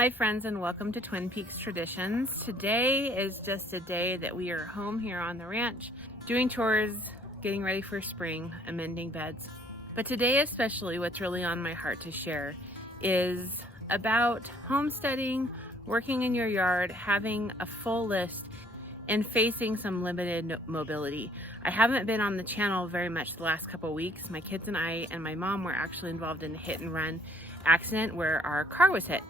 Hi friends, and welcome to Twin Peaks Traditions. Today is just a day that we are home here on the ranch, doing chores, getting ready for spring, amending beds. But today especially, what's really on my heart to share is about homesteading, working in your yard, having a full list, and facing some limited mobility. I haven't been on the channel very much the last couple of weeks. My kids and I and my mom were actually involved in a hit and run accident where our car was hit.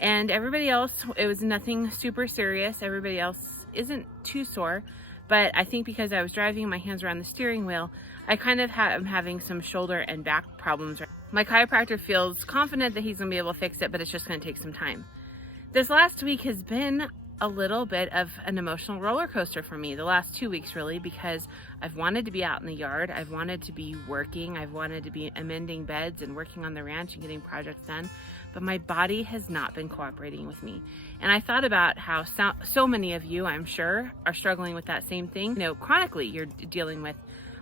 And everybody else, it was nothing super serious. Everybody else isn't too sore, but I think because I was driving, my hands were on the steering wheel, I kind of am having some shoulder and back problems. My chiropractor feels confident that he's gonna be able to fix it, but it's just gonna take some time. This last week has been a little bit of an emotional roller coaster for me, the last 2 weeks really, because I've wanted to be out in the yard, I've wanted to be working, I've wanted to be amending beds and working on the ranch and getting projects done, but my body has not been cooperating with me. And I thought about how so many of you, I'm sure, are struggling with that same thing. You know, chronically you're dealing with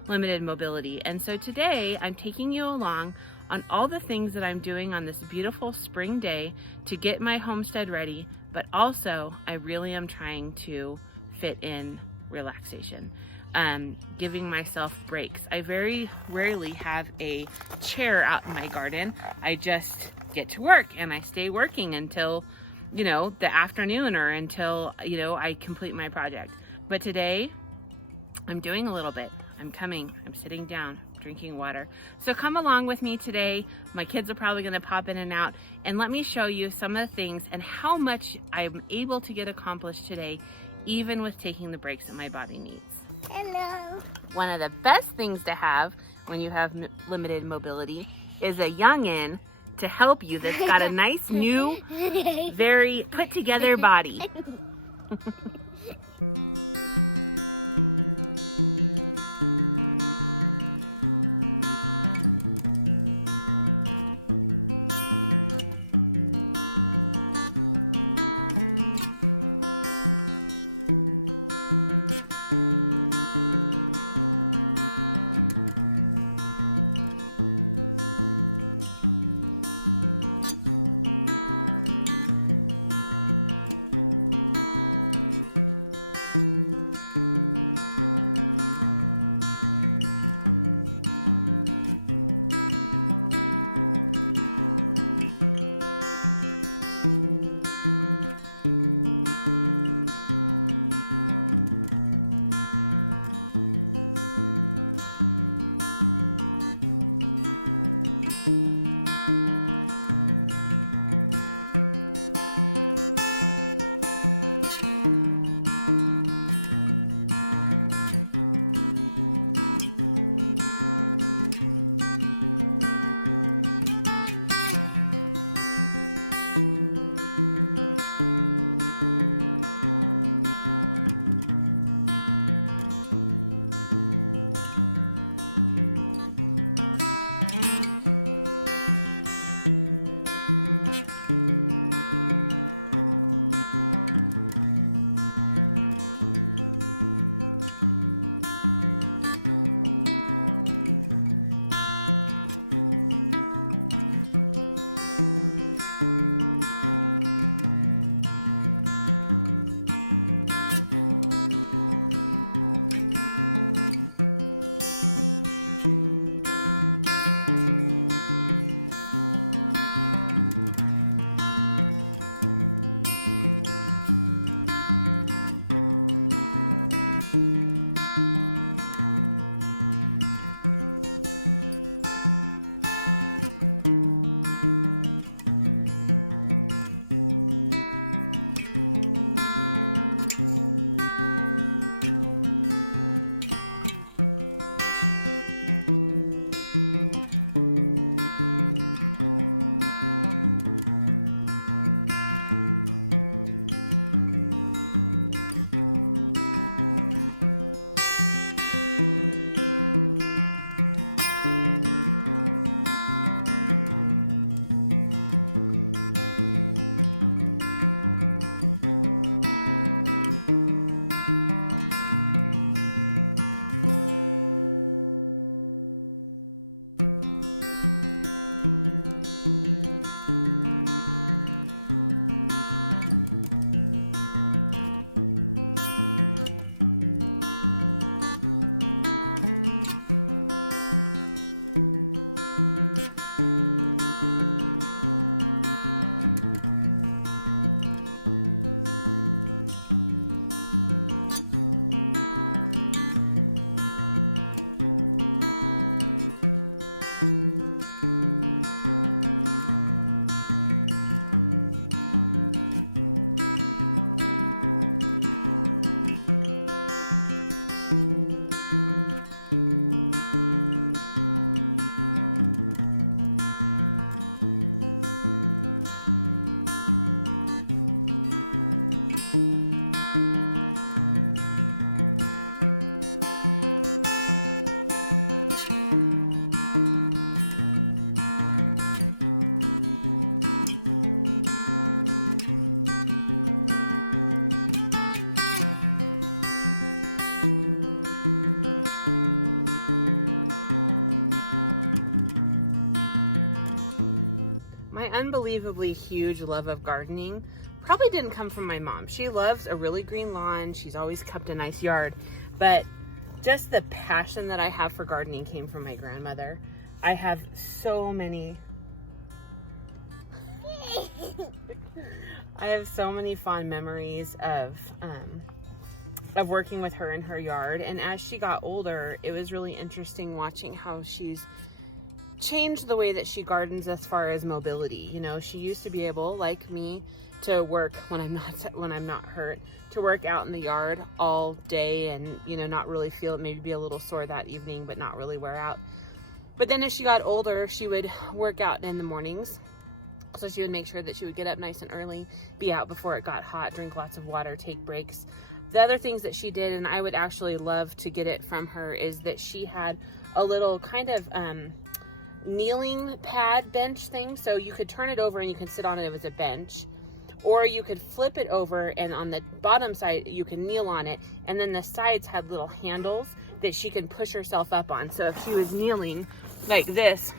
limited mobility. And so today I'm taking you along on all the things that I'm doing on this beautiful spring day to get my homestead ready, but also I really am trying to fit in relaxation, giving myself breaks. I very rarely have a chair out in my garden. I just get to work and I stay working until, you know, the afternoon or until, you know, I complete my project. But today I'm doing a little bit. I'm sitting down, drinking water. So come along with me today. My kids are probably gonna pop in and out, and let me show you some of the things and how much I'm able to get accomplished today, even with taking the breaks that my body needs. Hello. One of the best things to have when you have limited mobility is a youngin' to help you that's got a nice new, very put together body. unbelievably huge love of gardening probably didn't come from my mom. She loves a really green lawn. She's always kept a nice yard, but just the passion that I have for gardening came from my grandmother. I have so many fond memories of working with her in her yard. And as she got older, it was really interesting watching how she's changed the way that she gardens as far as mobility. You know, she used to be able, like me, to work when I'm not hurt, to work out in the yard all day and, you know, not really feel it, maybe be a little sore that evening, but not really wear out. But then as she got older, she would work out in the mornings. So she would make sure that she would get up nice and early, be out before it got hot, drink lots of water, take breaks. The other things that she did, and I would actually love to get it from her, is that she had a little kind of kneeling pad bench thing. So you could turn it over and you could sit on it as a bench. Or you could flip it over, and on the bottom side, you can kneel on it. And then the sides had little handles that she can push herself up on. So if she was kneeling like this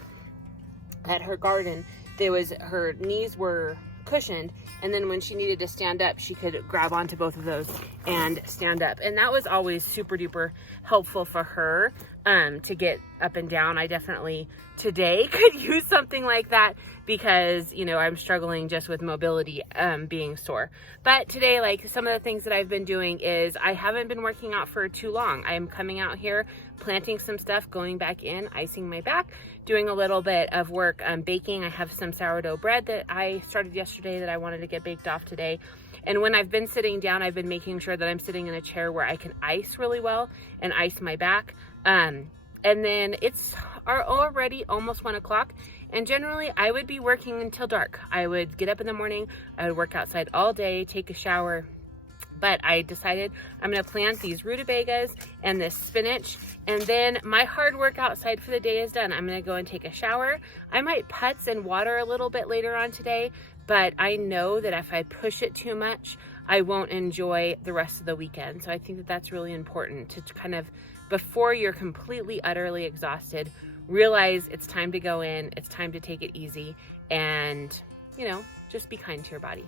at her garden, her knees were cushioned, and then when she needed to stand up, she could grab onto both of those and stand up. And that was always super duper helpful for her to get up and down. I definitely today could use something like that because, you know, I'm struggling just with mobility being sore. But today, like, some of the things that I've been doing is I haven't been working out for too long. I'm coming out here, planting some stuff, going back in, icing my back, doing a little bit of work baking. I have some sourdough bread that I started yesterday that I wanted to get baked off today. And when I've been sitting down, I've been making sure that I'm sitting in a chair where I can ice really well and ice my back. And then it's already almost 1 o'clock, and generally I would be working until dark. I would get up in the morning, I would work outside all day, take a shower. But I decided I'm going to plant these rutabagas and this spinach, and then my hard work outside for the day is done. I'm going to go and take a shower. I might putz and water a little bit later on today, but I know that if I push it too much, I won't enjoy the rest of the weekend. So I think that that's really important to kind of, before you're completely, utterly exhausted, realize it's time to go in, it's time to take it easy, and, you know, just be kind to your body.